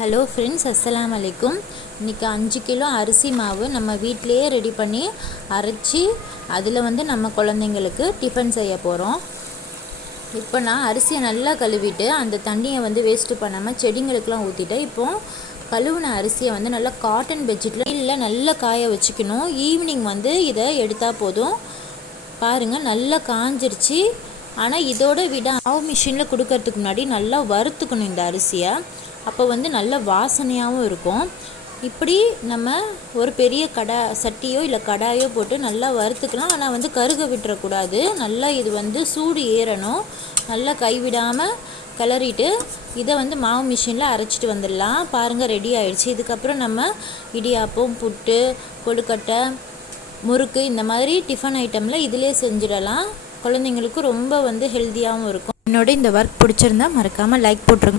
Hello friends, அஸ்ஸலாமு அலைக்கும். இன்றைக்கி 5 கிலோ அரிசி மாவு நம்ம வீட்டிலையே ரெடி பண்ணி அரைச்சி அதில் நம்ம குழந்தைங்களுக்கு டிஃபன் செய்ய போகிறோம். இப்போ நான் அரிசியை நல்லா கழுவிட்டு அந்த தண்ணியை வேஸ்ட்டு பண்ணாமல் செடிங்களுக்கெலாம் ஊற்றிட்டேன். இப்போது கழுவின அரிசியை நல்லா காட்டன் பெட்ஷீட்டில் இல்லை நல்லா காய வச்சுக்கணும். ஈவினிங் இதை எடுத்தால் போதும். பாருங்கள், நல்லா காஞ்சிருச்சு. ஆனால் இதோட விட மாவு மிஷினில் கொடுக்கறதுக்கு முன்னாடி நல்லா வறுத்துக்கணும் இந்த அரிசியை. அப்போ நல்ல வாசனையாகவும் இருக்கும். இப்படி நம்ம ஒரு பெரிய சட்டியோ இல்லை கடாயோ போட்டு நல்லா வறுத்துக்கலாம். ஆனால் கருக விட்டுறக்கூடாது. நல்லா இது சூடு ஏறணும். நல்லா கைவிடாமல் கிளறிட்டு இதை மாவு மிஷினில் அரைச்சிட்டு வந்துடலாம். பாருங்கள், ரெடி ஆயிடுச்சு. இதுக்கப்புறம் நம்ம இடியாப்பம், புட்டு, கொழுக்கட்டை, முறுக்கு இந்த மாதிரி டிஃபன் ஐட்டமில் இதிலே செஞ்சிடலாம். குழந்தைங்களுக்கு ரொம்ப ஹெல்த்தியாகவும் இருக்கும். என்னோட இந்த ஒர்க் பிடிச்சிருந்தா மறக்காமல் லைக் போட்டுருங்க.